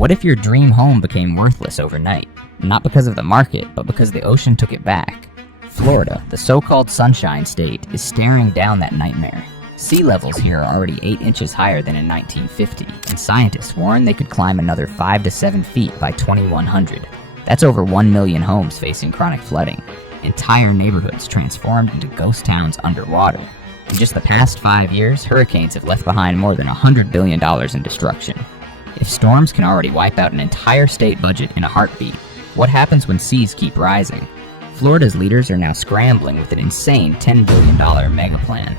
What if your dream home became worthless overnight? Not because of the market, but because the ocean took it back. Florida, the so-called Sunshine State, is staring down that nightmare. Sea levels here are already 8 inches higher than in 1950, and scientists warn they could climb another 5 to 7 feet by 2100. That's over 1 million homes facing chronic flooding. Entire neighborhoods transformed into ghost towns underwater. In just the past 5 years, hurricanes have left behind more than $100 billion in destruction. If storms can already wipe out an entire state budget in a heartbeat, what happens when seas keep rising? Florida's leaders are now scrambling with an insane $10 billion mega plan,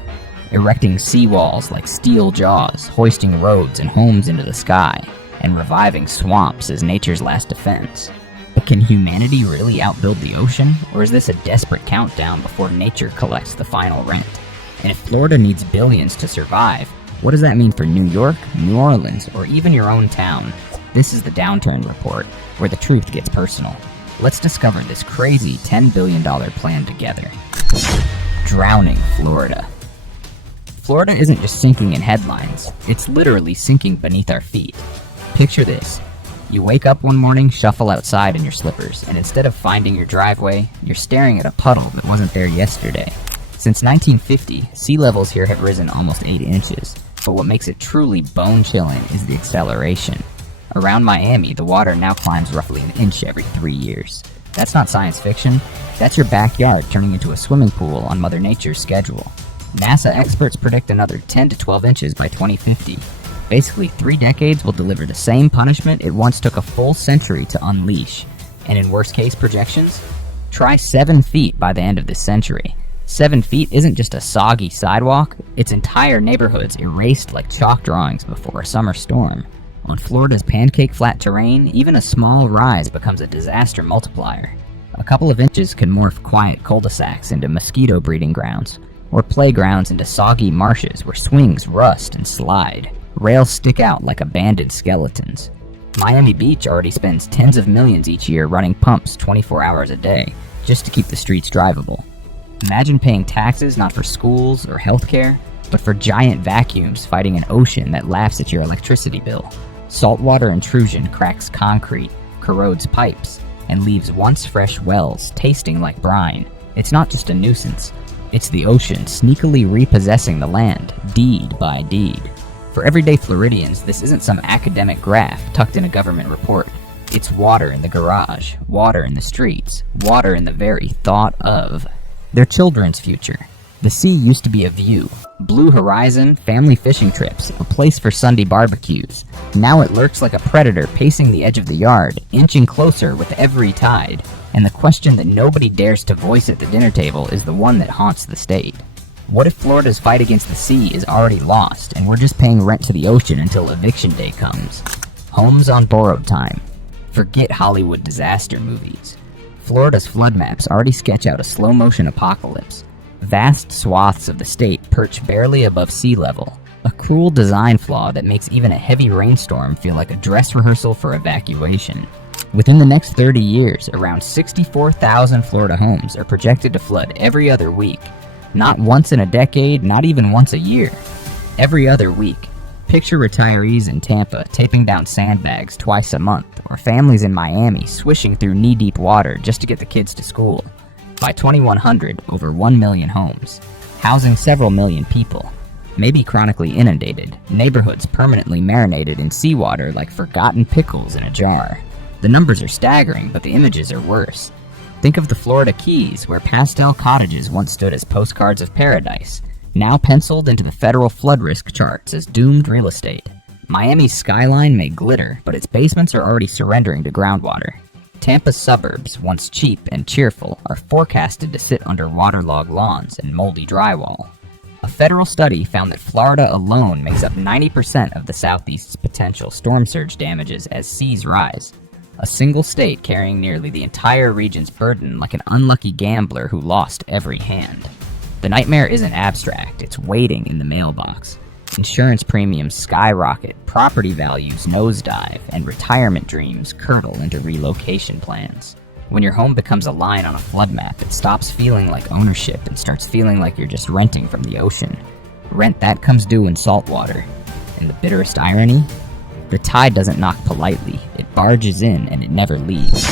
erecting seawalls like steel jaws, hoisting roads and homes into the sky, and reviving swamps as nature's last defense. But can humanity really outbuild the ocean, or is this a desperate countdown before nature collects the final rent? And if Florida needs billions to survive, what does that mean for New York, New Orleans, or even your own town? This is the Downturn Report, where the truth gets personal. Let's discover this crazy $10 billion plan together. Drowning Florida. Florida isn't just sinking in headlines, it's literally sinking beneath our feet. Picture this. You wake up one morning, shuffle outside in your slippers, and instead of finding your driveway, you're staring at a puddle that wasn't there yesterday. Since 1950, sea levels here have risen almost 8 inches, but what makes it truly bone-chilling is the acceleration. Around Miami, the water now climbs roughly an inch every 3 years. That's not science fiction, that's your backyard turning into a swimming pool on Mother Nature's schedule. NASA experts predict another 10 to 12 inches by 2050. Basically, 3 decades will deliver the same punishment it once took a full century to unleash. And in worst-case projections, try 7 feet by the end of this century. 7 feet isn't just a soggy sidewalk, it's entire neighborhoods erased like chalk drawings before a summer storm. On Florida's pancake-flat terrain, even a small rise becomes a disaster multiplier. A couple of inches can morph quiet cul-de-sacs into mosquito breeding grounds, or playgrounds into soggy marshes where swings rust and slide. Rails stick out like abandoned skeletons. Miami Beach already spends tens of millions each year running pumps 24 hours a day, just to keep the streets drivable. Imagine paying taxes not for schools or healthcare, but for giant vacuums fighting an ocean that laughs at your electricity bill. Saltwater intrusion cracks concrete, corrodes pipes, and leaves once fresh wells tasting like brine. It's not just a nuisance, it's the ocean sneakily repossessing the land, deed by deed. For everyday Floridians, this isn't some academic graph tucked in a government report. It's water in the garage, water in the streets, water in the very thought of their children's future. The sea used to be a view, blue horizon, family fishing trips, a place for Sunday barbecues. Now it lurks like a predator pacing the edge of the yard, inching closer with every tide. And the question that nobody dares to voice at the dinner table is the one that haunts the state. What if Florida's fight against the sea is already lost, and we're just paying rent to the ocean until eviction day comes? Homes on borrowed time. Forget Hollywood disaster movies. Florida's flood maps already sketch out a slow-motion apocalypse. Vast swaths of the state perch barely above sea level, a cruel design flaw that makes even a heavy rainstorm feel like a dress rehearsal for evacuation. Within the next 30 years, around 64,000 Florida homes are projected to flood every other week. Not once in a decade, not even once a year. Every other week. Picture retirees in Tampa taping down sandbags twice a month, or families in Miami swishing through knee-deep water just to get the kids to school. By 2100, over 1 million homes, housing several million people. Maybe chronically inundated, neighborhoods permanently marinated in seawater like forgotten pickles in a jar. The numbers are staggering, but the images are worse. Think of the Florida Keys, where pastel cottages once stood as postcards of paradise, now penciled into the federal flood risk charts as doomed real estate. Miami's skyline may glitter, but its basements are already surrendering to groundwater. Tampa's suburbs, once cheap and cheerful, are forecasted to sit under waterlogged lawns and moldy drywall. A federal study found that Florida alone makes up 90% of the Southeast's potential storm surge damages as seas rise. A single state carrying nearly the entire region's burden like an unlucky gambler who lost every hand. The nightmare isn't abstract, it's waiting in the mailbox. Insurance premiums skyrocket, property values nosedive, and retirement dreams curdle into relocation plans. When your home becomes a line on a flood map, it stops feeling like ownership and starts feeling like you're just renting from the ocean. Rent that comes due in saltwater. And the bitterest irony? The tide doesn't knock politely, barges in and it never leaves.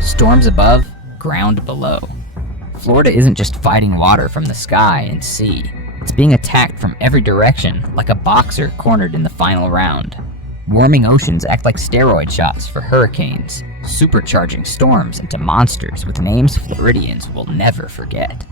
Storms above, ground below. Florida isn't just fighting water from the sky and sea. It's being attacked from every direction, like a boxer cornered in the final round. Warming oceans act like steroid shots for hurricanes, supercharging storms into monsters with names Floridians will never forget.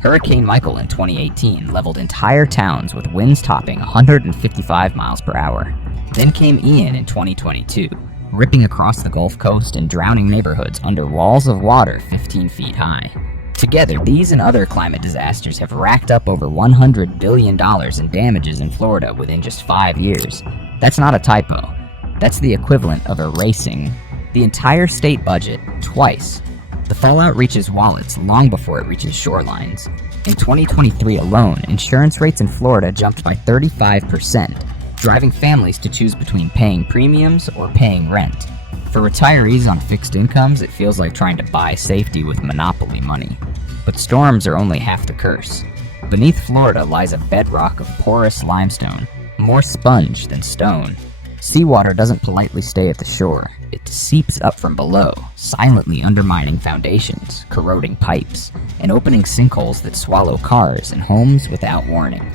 Hurricane Michael in 2018 leveled entire towns with winds topping 155 miles per hour. Then came Ian in 2022, ripping across the Gulf Coast and drowning neighborhoods under walls of water 15 feet high. Together, these and other climate disasters have racked up over $100 billion in damages in Florida within just 5 years. That's not a typo. That's the equivalent of erasing the entire state budget twice. The fallout reaches wallets long before it reaches shorelines. In 2023 alone, insurance rates in Florida jumped by 35%, driving families to choose between paying premiums or paying rent. For retirees on fixed incomes, it feels like trying to buy safety with monopoly money. But storms are only half the curse. Beneath Florida lies a bedrock of porous limestone, more sponge than stone. Seawater doesn't politely stay at the shore. It seeps up from below, silently undermining foundations, corroding pipes, and opening sinkholes that swallow cars and homes without warning.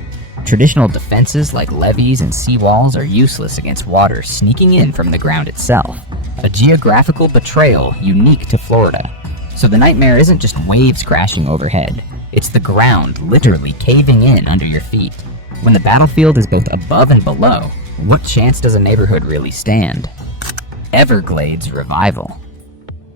Traditional defenses like levees and seawalls are useless against water sneaking in from the ground itself, a geographical betrayal unique to Florida. So the nightmare isn't just waves crashing overhead, it's the ground literally caving in under your feet. When the battlefield is both above and below, what chance does a neighborhood really stand? Everglades revival.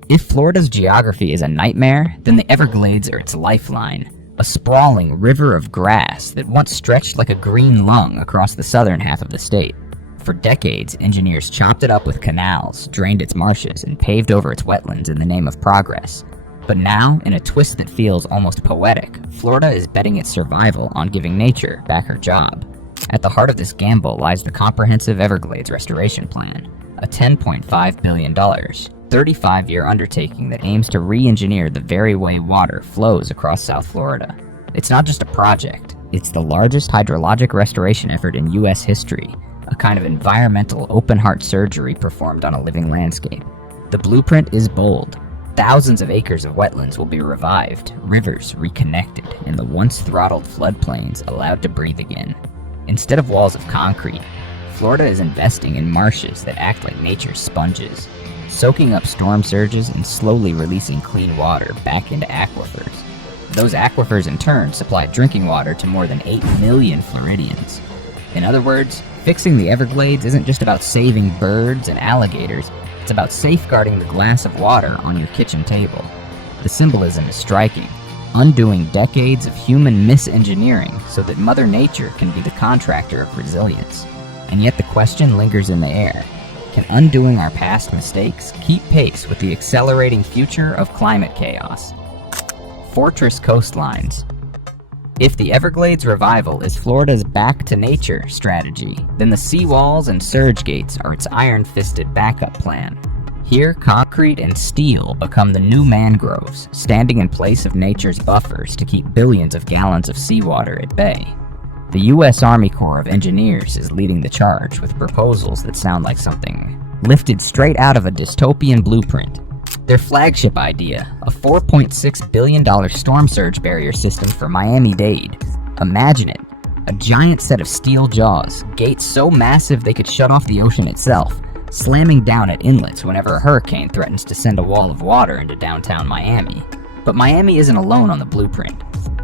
If Florida's geography is a nightmare, then the Everglades are its lifeline. A sprawling river of grass that once stretched like a green lung across the southern half of the state. For decades, engineers chopped it up with canals, drained its marshes, and paved over its wetlands in the name of progress. But now, in a twist that feels almost poetic, Florida is betting its survival on giving nature back her job. At the heart of this gamble lies the Comprehensive Everglades Restoration Plan, a $10.5 billion, 35-year undertaking that aims to re-engineer the very way water flows across South Florida. It's not just a project, it's the largest hydrologic restoration effort in U.S. history, a kind of environmental open-heart surgery performed on a living landscape. The blueprint is bold. Thousands of acres of wetlands will be revived, rivers reconnected, and the once throttled floodplains allowed to breathe again. Instead of walls of concrete, Florida is investing in marshes that act like nature's sponges, soaking up storm surges and slowly releasing clean water back into aquifers. Those aquifers in turn supply drinking water to more than 8 million Floridians. In other words, fixing the Everglades isn't just about saving birds and alligators, it's about safeguarding the glass of water on your kitchen table. The symbolism is striking, undoing decades of human misengineering so that Mother Nature can be the contractor of resilience. And yet the question lingers in the air. Can undoing our past mistakes keep pace with the accelerating future of climate chaos? Fortress coastlines. If the Everglades revival is Florida's back to nature strategy, then the seawalls and surge gates are its iron-fisted backup plan. Here, concrete and steel become the new mangroves, standing in place of nature's buffers to keep billions of gallons of seawater at bay. The U.S. Army Corps of Engineers is leading the charge with proposals that sound like something lifted straight out of a dystopian blueprint. Their flagship idea, a $4.6 billion storm surge barrier system for Miami-Dade. Imagine it, a giant set of steel jaws, gates so massive they could shut off the ocean itself, slamming down at inlets whenever a hurricane threatens to send a wall of water into downtown Miami. But Miami isn't alone on the blueprint.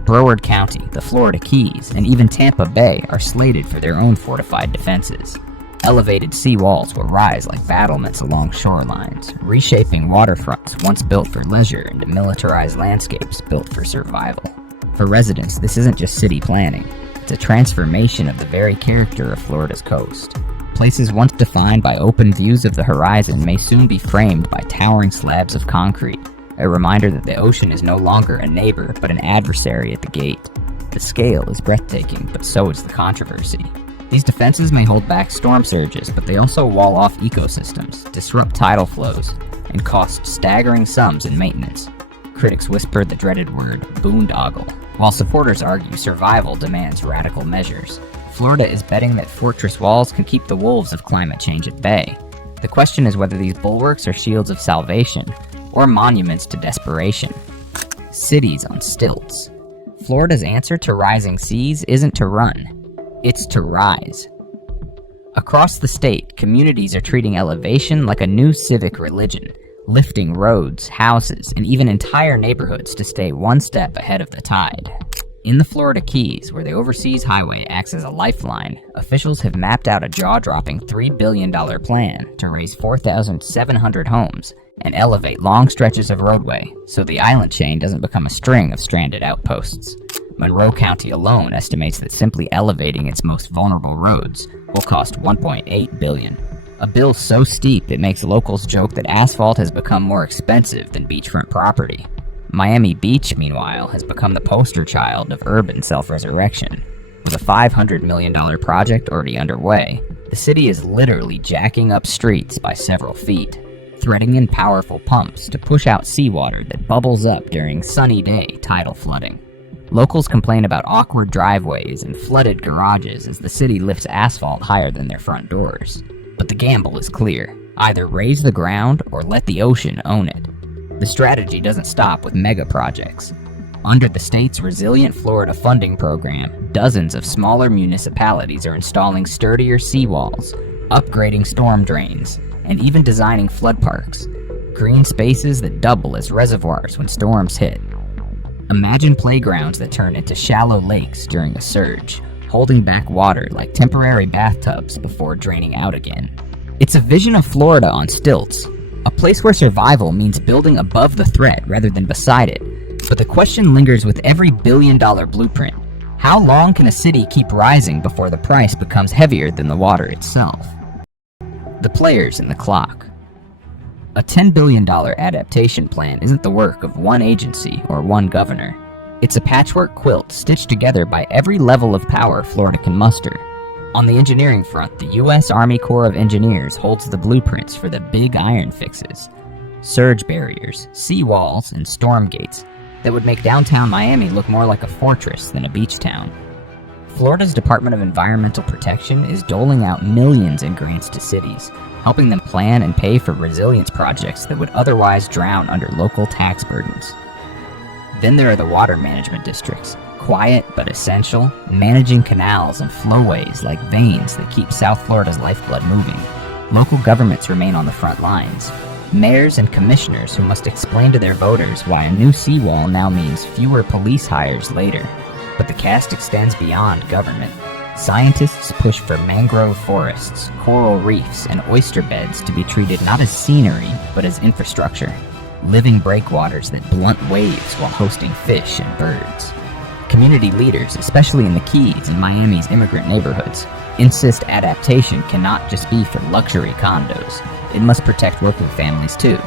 Broward County, the Florida Keys, and even Tampa Bay are slated for their own fortified defenses. Elevated sea walls will rise like battlements along shorelines, reshaping waterfronts once built for leisure into militarized landscapes built for survival. For residents, this isn't just city planning. It's a transformation of the very character of Florida's coast. Places once defined by open views of the horizon may soon be framed by towering slabs of concrete, a reminder that the ocean is no longer a neighbor but an adversary at the gate. The scale is breathtaking, but so is the controversy. These defenses may hold back storm surges, but they also wall off ecosystems, disrupt tidal flows, and cost staggering sums in maintenance. Critics whisper the dreaded word boondoggle, while supporters argue survival demands radical measures. Florida is betting that fortress walls can keep the wolves of climate change at bay. The question is whether these bulwarks are shields of salvation or monuments to desperation. Cities on stilts. Florida's answer to rising seas isn't to run, it's to rise. Across the state, communities are treating elevation like a new civic religion, lifting roads, houses, and even entire neighborhoods to stay one step ahead of the tide. In the Florida Keys, where the Overseas Highway acts as a lifeline, officials have mapped out a jaw-dropping $3 billion plan to raise 4,700 homes and elevate long stretches of roadway so the island chain doesn't become a string of stranded outposts. Monroe County alone estimates that simply elevating its most vulnerable roads will cost $1.8 billion. A bill so steep it makes locals joke that asphalt has become more expensive than beachfront property. Miami Beach, meanwhile, has become the poster child of urban self-resurrection. With a $500 million project already underway, the city is literally jacking up streets by several feet, threading in powerful pumps to push out seawater that bubbles up during sunny day tidal flooding. Locals complain about awkward driveways and flooded garages as the city lifts asphalt higher than their front doors. But the gamble is clear. Either raise the ground or let the ocean own it. The strategy doesn't stop with mega projects. Under the state's Resilient Florida funding program, dozens of smaller municipalities are installing sturdier seawalls, upgrading storm drains, and even designing flood parks, green spaces that double as reservoirs when storms hit. Imagine playgrounds that turn into shallow lakes during a surge, holding back water like temporary bathtubs before draining out again. It's a vision of Florida on stilts, a place where survival means building above the threat rather than beside it. But the question lingers with every billion-dollar blueprint. How long can a city keep rising before the price becomes heavier than the water itself? The players in the clock. A $10 billion adaptation plan isn't the work of one agency or one governor. It's a patchwork quilt stitched together by every level of power Florida can muster. On the engineering front, the U.S. Army Corps of Engineers holds the blueprints for the big iron fixes. Surge barriers, seawalls, and storm gates that would make downtown Miami look more like a fortress than a beach town. Florida's Department of Environmental Protection is doling out millions in grants to cities, helping them plan and pay for resilience projects that would otherwise drown under local tax burdens. Then there are the water management districts, quiet but essential, managing canals and flowways like veins that keep South Florida's lifeblood moving. Local governments remain on the front lines. Mayors and commissioners who must explain to their voters why a new seawall now means fewer police hires later. But the cast extends beyond government. Scientists push for mangrove forests, coral reefs, and oyster beds to be treated not as scenery, but as infrastructure. Living breakwaters that blunt waves while hosting fish and birds. Community leaders, especially in the Keys and Miami's immigrant neighborhoods, insist adaptation cannot just be for luxury condos. It must protect working families too.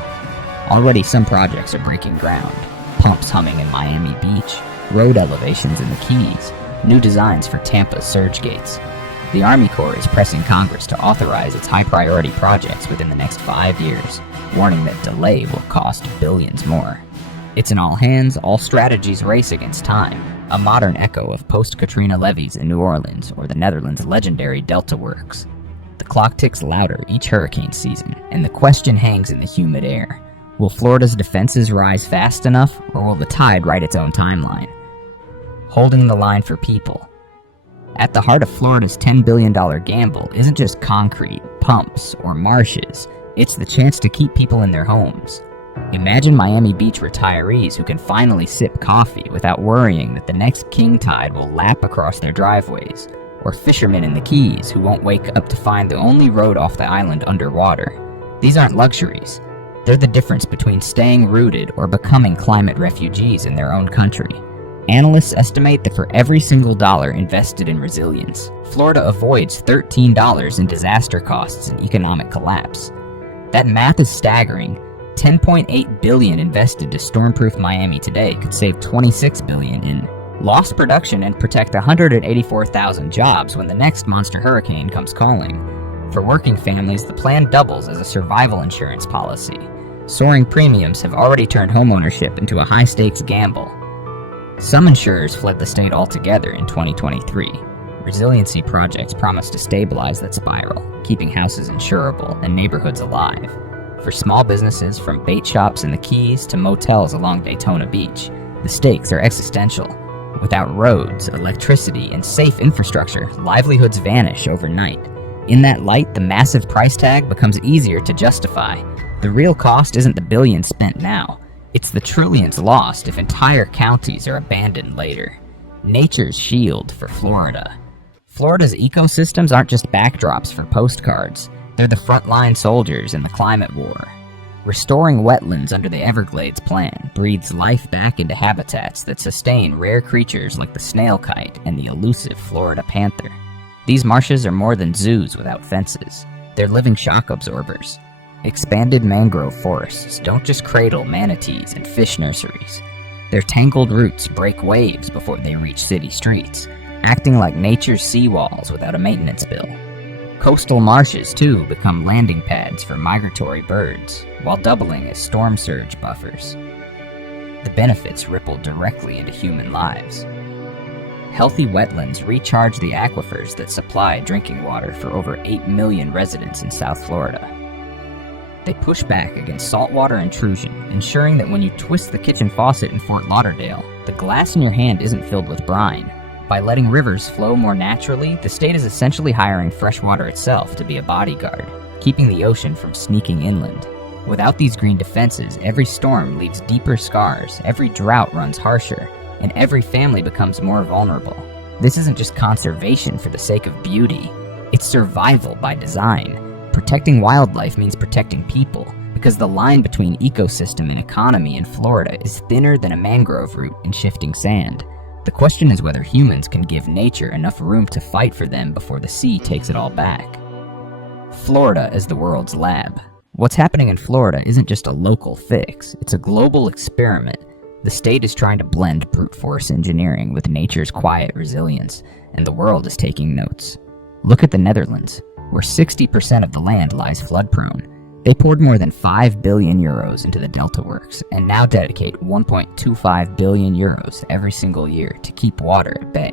Already some projects are breaking ground. Pumps humming in Miami Beach, road elevations in the Keys, new designs for Tampa's surge gates. The Army Corps is pressing Congress to authorize its high-priority projects within the next 5 years, warning that delay will cost billions more. It's an all-hands, all-strategies race against time, a modern echo of post-Katrina levees in New Orleans or the Netherlands' legendary Delta Works. The clock ticks louder each hurricane season, and the question hangs in the humid air. Will Florida's defenses rise fast enough, or will the tide write its own timeline? Holding the line for people. At the heart of Florida's $10 billion gamble isn't just concrete, pumps, or marshes. It's the chance to keep people in their homes. Imagine Miami Beach retirees who can finally sip coffee without worrying that the next king tide will lap across their driveways, or fishermen in the Keys who won't wake up to find the only road off the island underwater. These aren't luxuries. They're the difference between staying rooted or becoming climate refugees in their own country. Analysts estimate that for every single dollar invested in resilience, Florida avoids $13 in disaster costs and economic collapse. That math is staggering. $10.8 billion invested to stormproof Miami today could save $26 billion in lost production and protect 184,000 jobs when the next monster hurricane comes calling. For working families, the plan doubles as a survival insurance policy. Soaring premiums have already turned homeownership into a high-stakes gamble. Some insurers fled the state altogether in 2023. resiliency projects promise to stabilize that spiral, keeping houses insurable and neighborhoods alive. For small businesses from bait shops in the Keys to motels along Daytona Beach, the stakes are existential. Without roads, electricity, and safe infrastructure, livelihoods vanish overnight. In that light, the massive price tag becomes easier to justify. The real cost isn't the billions spent now. It's the trillions lost if entire counties are abandoned later. Nature's shield for Florida. Florida's ecosystems aren't just backdrops for postcards. They're the frontline soldiers in the climate war. Restoring wetlands under the Everglades Plan breathes life back into habitats that sustain rare creatures like the snail kite and the elusive Florida panther. These marshes are more than zoos without fences. They're living shock absorbers. Expanded mangrove forests don't just cradle manatees and fish nurseries. Their tangled roots break waves before they reach city streets, acting like nature's seawalls without a maintenance bill. Coastal marshes, too, become landing pads for migratory birds, while doubling as storm surge buffers. The benefits ripple directly into human lives. Healthy wetlands recharge the aquifers that supply drinking water for over 8 million residents in South Florida. They push back against saltwater intrusion, ensuring that when you twist the kitchen faucet in Fort Lauderdale, the glass in your hand isn't filled with brine. By letting rivers flow more naturally, the state is essentially hiring freshwater itself to be a bodyguard, keeping the ocean from sneaking inland. Without these green defenses, every storm leaves deeper scars, every drought runs harsher, and every family becomes more vulnerable. This isn't just conservation for the sake of beauty, it's survival by design. Protecting wildlife means protecting people, because the line between ecosystem and economy in Florida is thinner than a mangrove root in shifting sand. The question is whether humans can give nature enough room to fight for them before the sea takes it all back. Florida as the world's lab. What's happening in Florida isn't just a local fix, it's a global experiment. The state is trying to blend brute force engineering with nature's quiet resilience, and the world is taking notes. Look at the Netherlands, where 60% of the land lies flood-prone. They poured more than 5 billion euros into the Delta Works, and now dedicate 1.25 billion euros every single year to keep water at bay.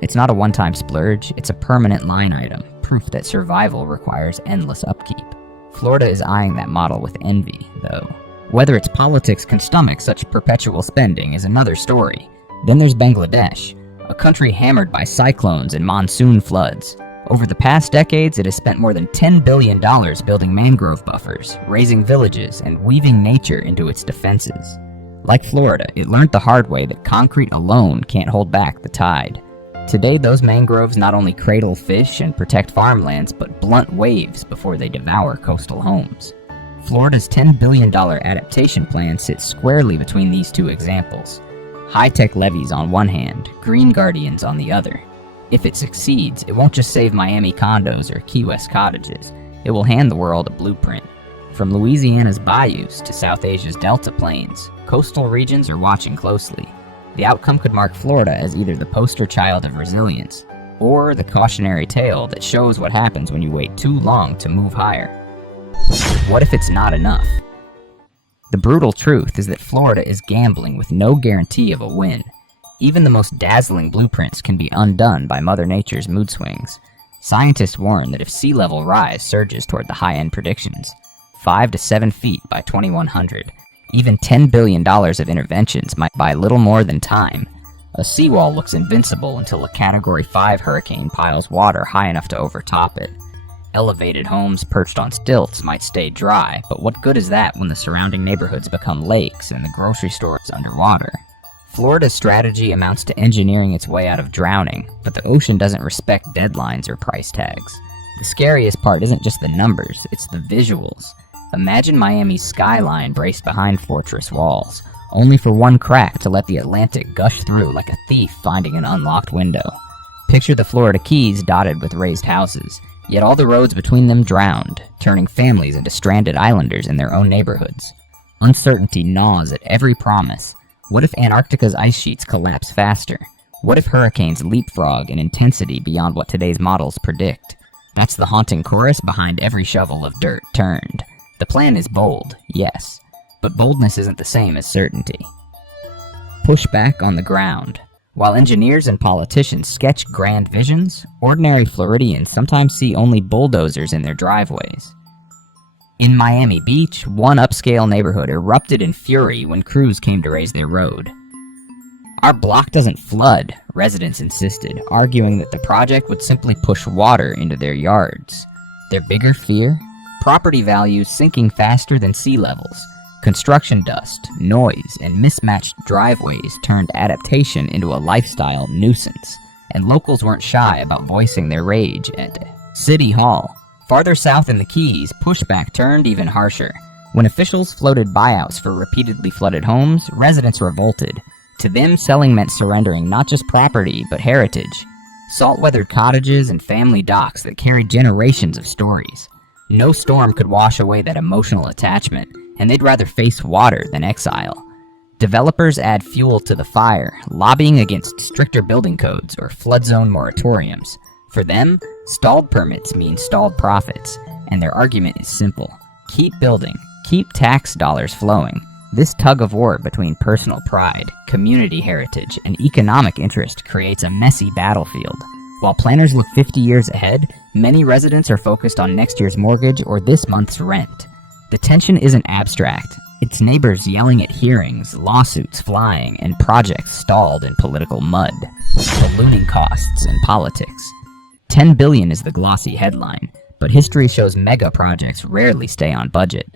It's not a one-time splurge, it's a permanent line item, proof that survival requires endless upkeep. Florida is eyeing that model with envy, though. Whether its politics can stomach such perpetual spending is another story. Then there's Bangladesh, a country hammered by cyclones and monsoon floods. Over the past decades, it has spent more than $10 billion building mangrove buffers, raising villages, and weaving nature into its defenses. Like Florida, it learned the hard way that concrete alone can't hold back the tide. Today, those mangroves not only cradle fish and protect farmlands, but blunt waves before they devour coastal homes. Florida's $10 billion adaptation plan sits squarely between these two examples. High-tech levees on one hand, green guardians on the other. If it succeeds, it won't just save Miami condos or Key West cottages, it will hand the world a blueprint. From Louisiana's bayous to South Asia's Delta Plains, coastal regions are watching closely. The outcome could mark Florida as either the poster child of resilience, or the cautionary tale that shows what happens when you wait too long to move higher. What if it's not enough? The brutal truth is that Florida is gambling with no guarantee of a win. Even the most dazzling blueprints can be undone by Mother Nature's mood swings. Scientists warn that if sea level rise surges toward the high-end predictions, 5 to 7 feet by 2100, even $10 billion of interventions might buy little more than time. A seawall looks invincible until a Category 5 hurricane piles water high enough to overtop it. Elevated homes perched on stilts might stay dry, but what good is that when the surrounding neighborhoods become lakes and the grocery store is underwater? Florida's strategy amounts to engineering its way out of drowning, but the ocean doesn't respect deadlines or price tags. The scariest part isn't just the numbers, it's the visuals. Imagine Miami's skyline braced behind fortress walls, only for one crack to let the Atlantic gush through like a thief finding an unlocked window. Picture the Florida Keys dotted with raised houses, yet all the roads between them drowned, turning families into stranded islanders in their own neighborhoods. Uncertainty gnaws at every promise. What if Antarctica's ice sheets collapse faster? What if hurricanes leapfrog in intensity beyond what today's models predict? That's the haunting chorus behind every shovel of dirt turned. The plan is bold, yes, but boldness isn't the same as certainty. Push back on the ground. While engineers and politicians sketch grand visions, ordinary Floridians sometimes see only bulldozers in their driveways. In Miami Beach, one upscale neighborhood erupted in fury when crews came to raise their road. "Our block doesn't flood," residents insisted, arguing that the project would simply push water into their yards. Their bigger fear? Property values sinking faster than sea levels. Construction dust, noise, and mismatched driveways turned adaptation into a lifestyle nuisance, and locals weren't shy about voicing their rage at City Hall. Farther south in the Keys, pushback turned even harsher. When officials floated buyouts for repeatedly flooded homes, residents revolted. To them, selling meant surrendering not just property, but heritage. Salt-weathered cottages and family docks that carried generations of stories. No storm could wash away that emotional attachment, and they'd rather face water than exile. Developers add fuel to the fire, lobbying against stricter building codes or flood zone moratoriums. For them, stalled permits mean stalled profits, and their argument is simple. Keep building, keep tax dollars flowing. This tug-of-war between personal pride, community heritage, and economic interest creates a messy battlefield. While planners look 50 years ahead, many residents are focused on next year's mortgage or this month's rent. The tension isn't abstract. It's neighbors yelling at hearings, lawsuits flying, and projects stalled in political mud. Ballooning costs in politics. $10 billion is the glossy headline, but history shows mega projects rarely stay on budget.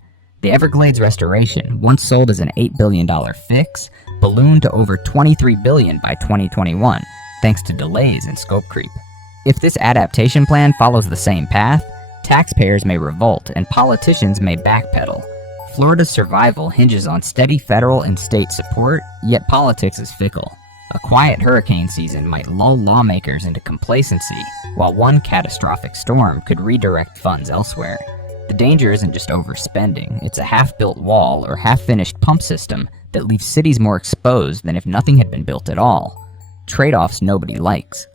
The Everglades restoration, once sold as an $8 billion fix, ballooned to over $23 billion by 2021, thanks to delays and scope creep. If this adaptation plan follows the same path, taxpayers may revolt and politicians may backpedal. Florida's survival hinges on steady federal and state support, yet politics is fickle. A quiet hurricane season might lull lawmakers into complacency, while one catastrophic storm could redirect funds elsewhere. The danger isn't just overspending, it's a half-built wall or half-finished pump system that leaves cities more exposed than if nothing had been built at all. Trade-offs nobody likes.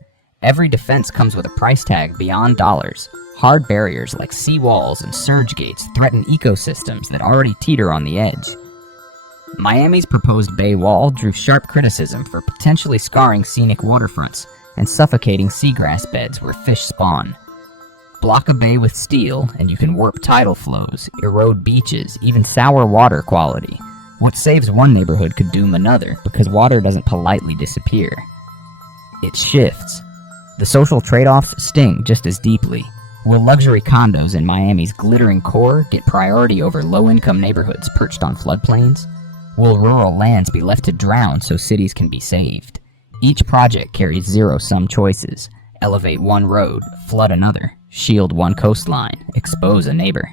Every defense comes with a price tag beyond dollars. Hard barriers like seawalls and surge gates threaten ecosystems that already teeter on the edge. Miami's proposed bay wall drew sharp criticism for potentially scarring scenic waterfronts and suffocating seagrass beds where fish spawn. Block a bay with steel, and you can warp tidal flows, erode beaches, even sour water quality. What saves one neighborhood could doom another, because water doesn't politely disappear. It shifts. The social trade-offs sting just as deeply. Will luxury condos in Miami's glittering core get priority over low-income neighborhoods perched on floodplains? Will rural lands be left to drown so cities can be saved? Each project carries zero-sum choices. Elevate one road, flood another, shield one coastline, expose a neighbor.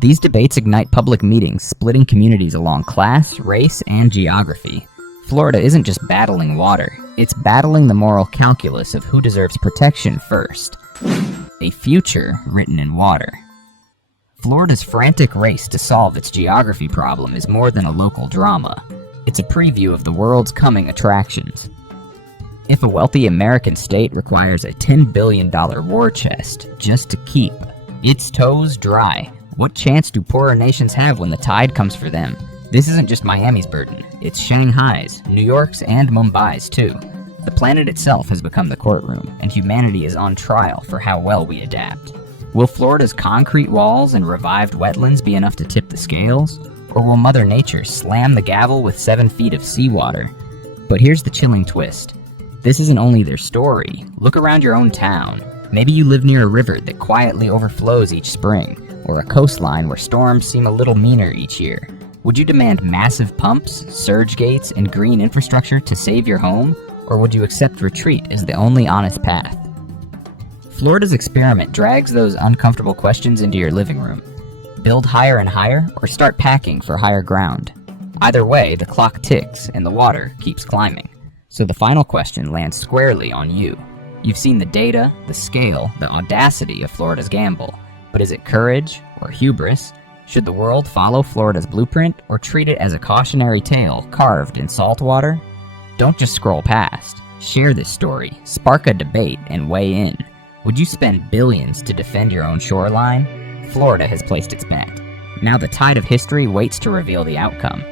These debates ignite public meetings, splitting communities along class, race, and geography. Florida isn't just battling water, it's battling the moral calculus of who deserves protection first. A future written in water. Florida's frantic race to solve its geography problem is more than a local drama. It's a preview of the world's coming attractions. If a wealthy American state requires a $10 billion war chest just to keep its toes dry, what chance do poorer nations have when the tide comes for them? This isn't just Miami's burden, it's Shanghai's, New York's, and Mumbai's too. The planet itself has become the courtroom, and humanity is on trial for how well we adapt. Will Florida's concrete walls and revived wetlands be enough to tip the scales? Or will Mother Nature slam the gavel with 7 feet of seawater? But here's the chilling twist. This isn't only their story. Look around your own town. Maybe you live near a river that quietly overflows each spring, or a coastline where storms seem a little meaner each year. Would you demand massive pumps, surge gates, and green infrastructure to save your home, or would you accept retreat as the only honest path? Florida's experiment drags those uncomfortable questions into your living room. Build higher and higher, or start packing for higher ground. Either way, the clock ticks and the water keeps climbing. So the final question lands squarely on you. You've seen the data, the scale, the audacity of Florida's gamble. But is it courage or hubris? Should the world follow Florida's blueprint or treat it as a cautionary tale carved in salt water? Don't just scroll past. Share this story, spark a debate, and weigh in. Would you spend billions to defend your own shoreline? Florida has placed its bet. Now the tide of history waits to reveal the outcome.